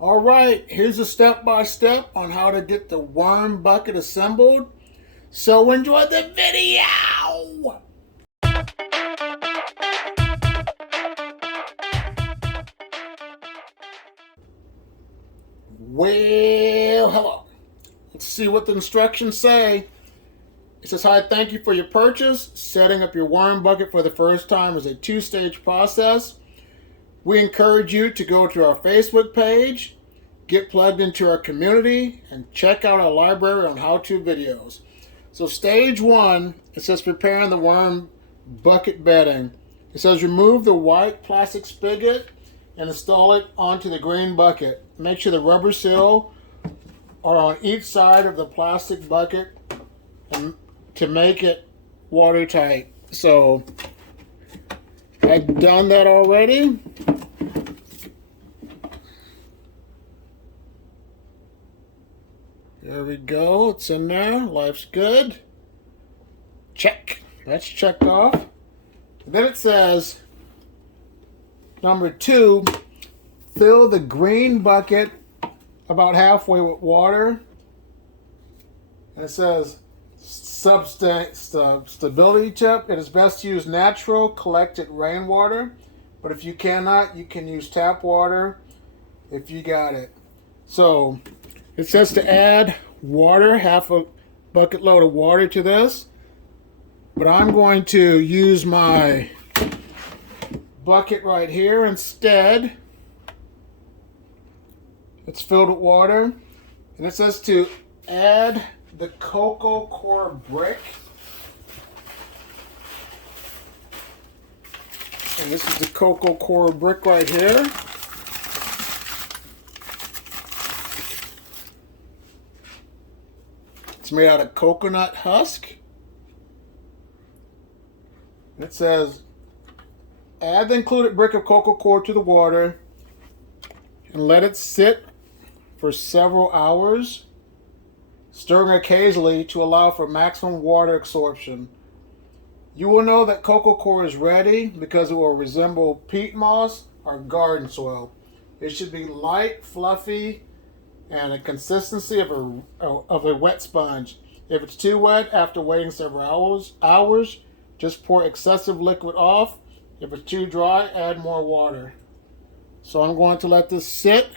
All right, here's a step-by-step on how to get the worm bucket assembled. So enjoy the video! Well, hello. Let's see what the instructions say. It says, hi, thank you for your purchase. Setting up your worm bucket for the first time is a two-stage process. We encourage you to go to our Facebook page, get plugged into our community, and check out our library on how-to videos. So stage one, it says preparing the worm bucket bedding. It says remove the white plastic spigot and install it onto the green bucket. Make sure the rubber seal are on each side of the plastic bucket and to make it watertight. So I've done that already. There we go. It's in there. Life's good. Check. That's checked off. Then it says, number 2, fill the green bucket about halfway with water. And it says, stability tip. It is best to use natural collected rainwater. But if you cannot, you can use tap water if you got it. So it says to add water, half a bucket load of water to this. But I'm going to use my bucket right here instead. It's filled with water. And it says to add the cocoa core brick. And this is the cocoa core brick right here. It's made out of coconut husk. It says, add the included brick of cocoa core to the water and let it sit for several hours, stirring occasionally to allow for maximum water absorption. You will know that cocoa core is ready because it will resemble peat moss or garden soil. It should be light, fluffy, and a consistency of a wet sponge. If it's too wet after waiting several hours, just pour excessive liquid off. If it's too dry, add more water. So I'm going to let this sit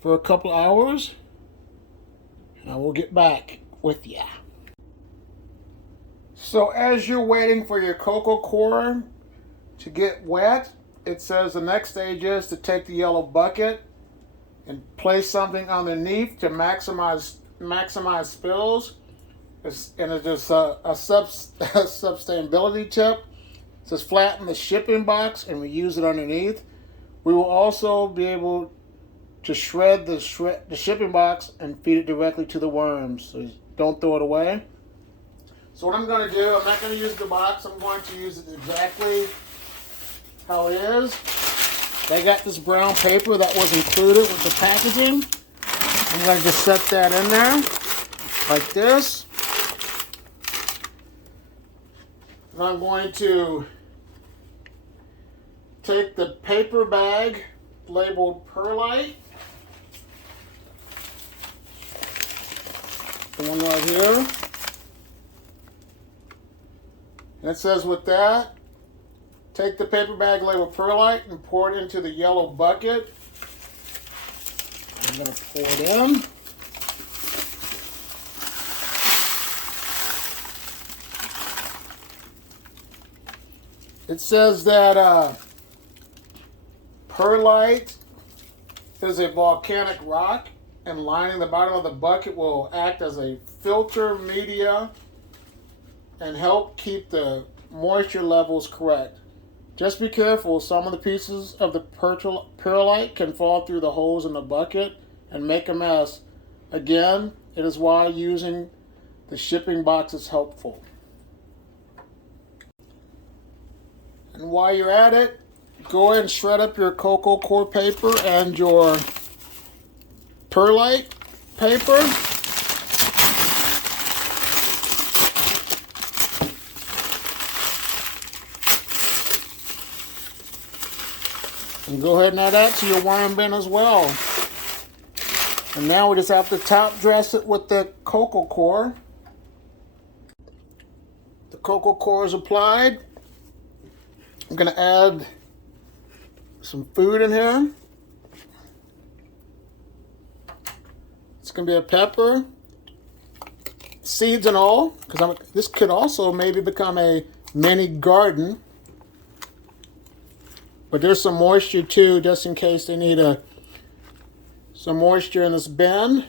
for a couple hours, and I will get back with ya. So as you're waiting for your cocoa core to get wet, it says the next stage is to take the yellow bucket and place something underneath to maximize spills. And it's just a sustainability tip. It says flatten the shipping box and we use it underneath. We will also be able to shred the shipping box and feed it directly to the worms. So don't throw it away. So what I'm going to do, I'm not going to use the box. I'm going to use it exactly how it is. They got this brown paper that was included with the packaging. I'm going to just set that in there like this. And I'm going to take the paper bag labeled Perlite, the one right here. And it says with that, take the paper bag labeled Perlite and pour it into the yellow bucket. I'm going to pour it in. It says that perlite is a volcanic rock, and lining the bottom of the bucket will act as a filter media and help keep the moisture levels correct. Just be careful, some of the pieces of the perlite can fall through the holes in the bucket and make a mess. Again, it is why using the shipping box is helpful. And while you're at it, go ahead and shred up your cocoa core paper and your perlite paper. And go ahead and add that to your worm bin as well. And now we just have to top dress it with the coco coir. The coco coir is applied. I'm going to add some food in here. It's going to be a pepper, seeds and all, because this could also maybe become a mini garden. But there's some moisture too, just in case they need some moisture in this bin.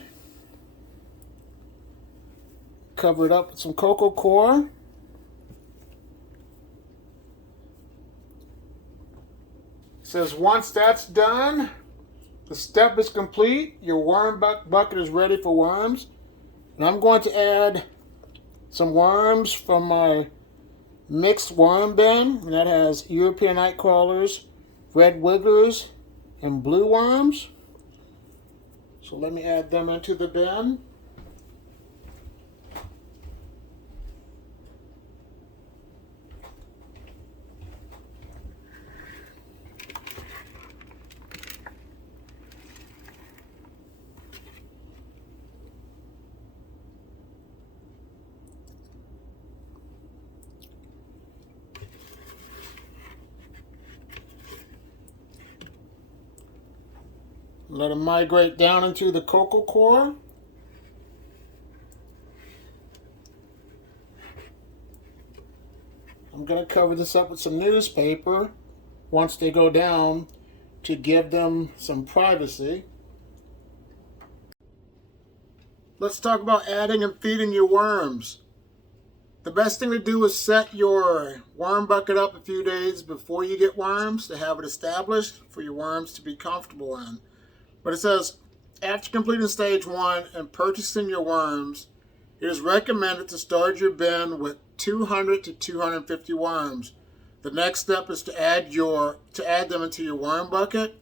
Cover it up with some coco coir. It says once that's done, the step is complete. Your worm bucket is ready for worms. And I'm going to add some worms from my mixed worm bin. And that has European night crawlers, red wigglers, and blue worms. So let me add them into the bin. Let them migrate down into the coco coir. I'm going to cover this up with some newspaper once they go down to give them some privacy. Let's talk about adding and feeding your worms. The best thing to do is set your worm bucket up a few days before you get worms to have it established for your worms to be comfortable in. But it says, after completing stage 1 and purchasing your worms, it is recommended to start your bin with 200 to 250 worms. The next step is to add them into your worm bucket.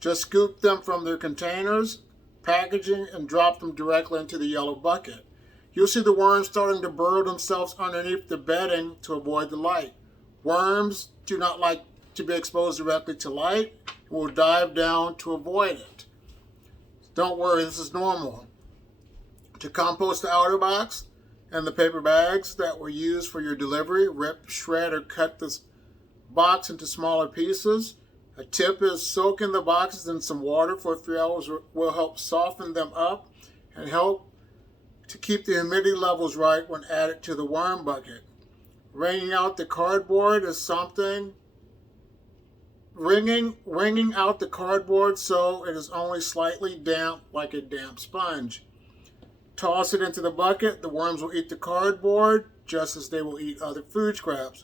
Just scoop them from their containers, packaging, and drop them directly into the yellow bucket. You'll see the worms starting to burrow themselves underneath the bedding to avoid the light. Worms do not like to be exposed directly to light and will dive down to avoid it. Don't worry, this is normal. To compost the outer box and the paper bags that were used for your delivery, rip, shred, or cut this box into smaller pieces. A tip is soaking the boxes in some water for 3 hours will help soften them up and help to keep the humidity levels right when added to the worm bucket. Wringing out the cardboard is something. Wringing out the cardboard so it is only slightly damp, like a damp sponge. Toss it into the bucket. The worms will eat the cardboard just as they will eat other food scraps.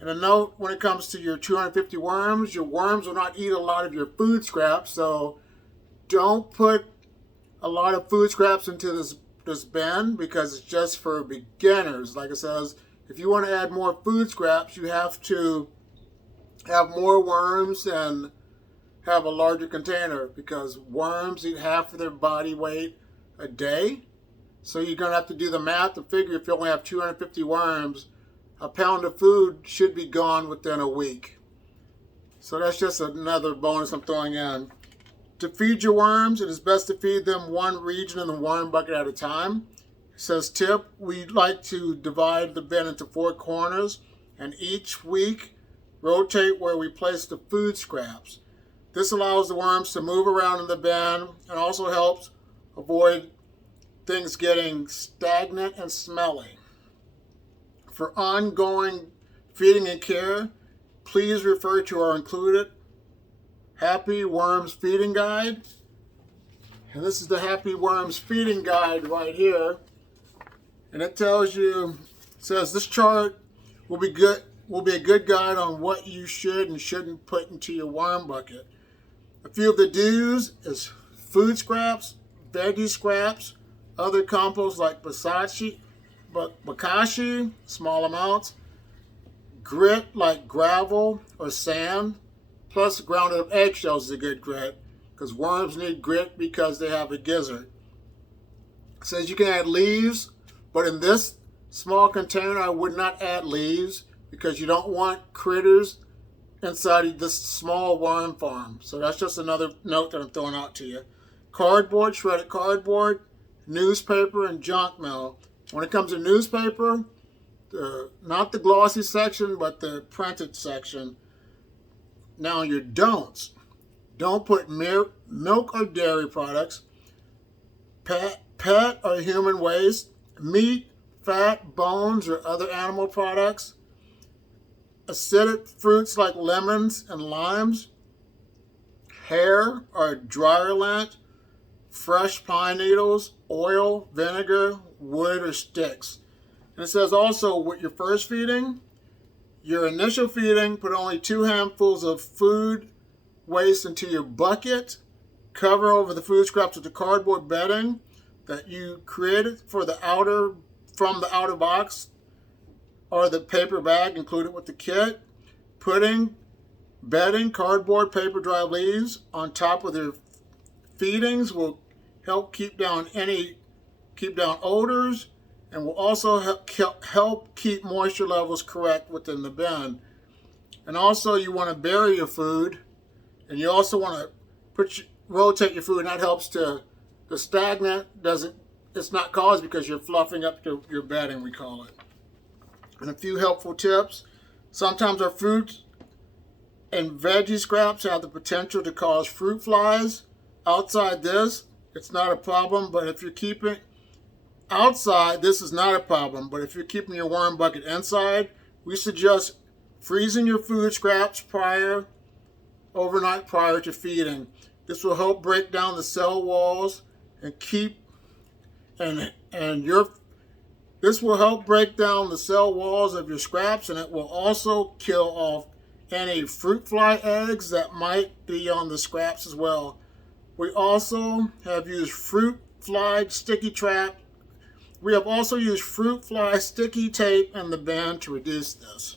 And a note, when it comes to your 250 worms, your worms will not eat a lot of your food scraps, so don't put a lot of food scraps into this bin because it's just for beginners. Like it says, if you want to add more food scraps, you have to have more worms and have a larger container because worms eat half of their body weight a day. So you're going to have to do the math to figure if you only have 250 worms, a pound of food should be gone within a week. So that's just another bonus I'm throwing in. To feed your worms, it is best to feed them one region in the worm bucket at a time. It says tip, we like to divide the bin into 4 corners and each week rotate where we place the food scraps. This allows the worms to move around in the bin and also helps avoid things getting stagnant and smelly. For ongoing feeding and care, please refer to our included Happy Worms Feeding Guide. And this is the Happy Worms Feeding Guide right here. And it says this chart will be a good guide on what you should and shouldn't put into your worm bucket. A few of the do's is food scraps, veggie scraps, other compost like bokashi, small amounts, grit like gravel or sand, plus grounded up eggshells is a good grit because worms need grit because they have a gizzard. It says you can add leaves, but in this small container I would not add leaves because you don't want critters inside this small worm farm. So that's just another note that I'm throwing out to you. Cardboard, shredded cardboard, newspaper, and junk mail. When it comes to newspaper, not the glossy section, but the printed section. Now your don'ts. Don't put milk or dairy products, pet or human waste, meat, fat, bones, or other animal products, acidic fruits like lemons and limes, hair or dryer lint, fresh pine needles, oil, vinegar, wood, or sticks. And it says also with your first feeding, your initial feeding, put only 2 handfuls of food waste into your bucket. Cover over the food scraps with the cardboard bedding that you created from the outer box or the paper bag included with the kit. Putting bedding, cardboard, paper, dry leaves on top of their feedings will help keep down odors, and will also help keep moisture levels correct within the bin. And also you want to bury your food, and you also want to rotate your food, and that helps to the stagnant it's not caused because you're fluffing up your bedding, we call it. And a few helpful tips. Sometimes our fruit and veggie scraps have the potential to cause fruit flies. Outside this, it's not a problem, but if you're keeping outside, this is not a problem. But if you're keeping your worm bucket inside, we suggest freezing your food scraps overnight prior to feeding. This will help break down the cell walls and this will help break down the cell walls of your scraps, and it will also kill off any fruit fly eggs that might be on the scraps as well. We also have used fruit fly sticky tape in the bin to reduce this.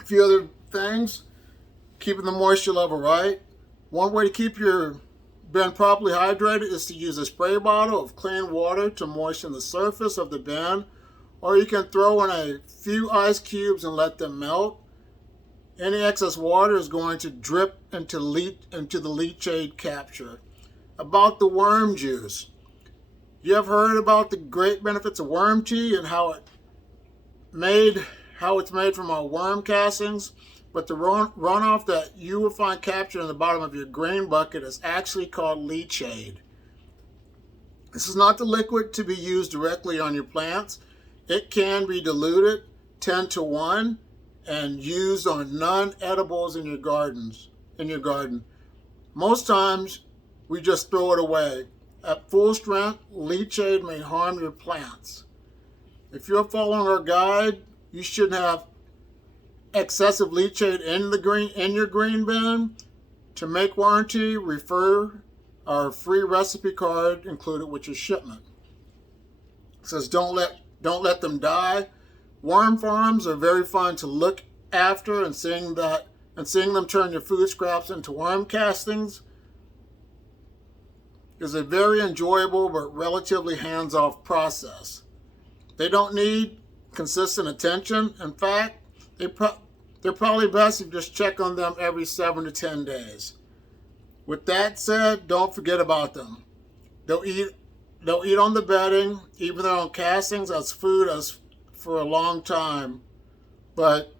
A few other things, keeping the moisture level right. One way to keep your bin properly hydrated is to use a spray bottle of clean water to moisten the surface of the bin, or you can throw in a few ice cubes and let them melt. Any excess water is going to drip into the leachate capture. About the worm juice. You have heard about the great benefits of worm tea and how it's made from our worm castings, but the runoff that you will find captured in the bottom of your grain bucket is actually called leachate. This is not the liquid to be used directly on your plants. It can be diluted 10-to-1 and used on non-edibles in your garden. Most times we just throw it away. At full strength, leachate may harm your plants. If you're following our guide, you shouldn't have excessive leachate in your green bin. To make worm tea, refer our free recipe card included with your shipment. It says don't let them die. Worm farms are very fun to look after, and seeing them turn your food scraps into worm castings is a very enjoyable but relatively hands-off process. They don't need consistent attention. In fact, they're probably best if you just check on them every 7 to 10 days. With that said, don't forget about them. They'll eat on the bedding, even though on castings as food for a long time. But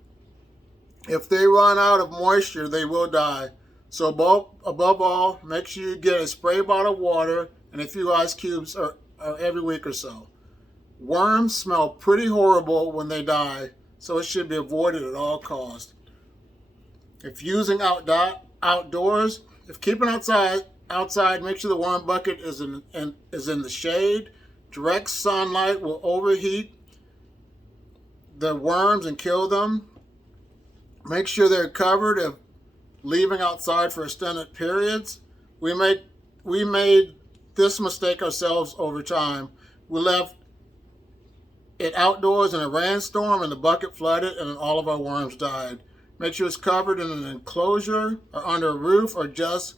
if they run out of moisture, they will die. So above all, make sure you get a spray bottle of water and a few ice cubes every week or so. Worms smell pretty horrible when they die, so it should be avoided at all costs. If using outdoors, if keeping outside, make sure the worm bucket is in the shade. Direct sunlight will overheat the worms and kill them. Make sure they're covered if leaving outside for extended periods. We made this mistake ourselves over time. We left it outdoors in a rainstorm and the bucket flooded and all of our worms died. Make sure it's covered in an enclosure or under a roof, or just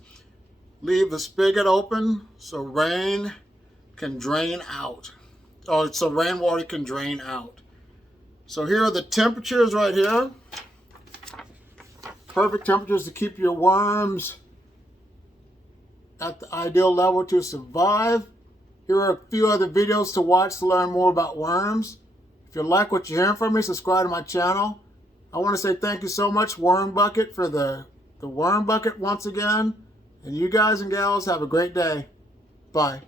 leave the spigot open so rainwater can drain out. So here are the temperatures right here. perfect temperatures to keep your worms at the ideal level to survive. Here are a few other videos to watch to learn more about worms. If you like what you're hearing from me, subscribe to my channel. I want to say thank you so much, Worm Bucket, for the Worm Bucket once again. And you guys and gals have a great day. Bye.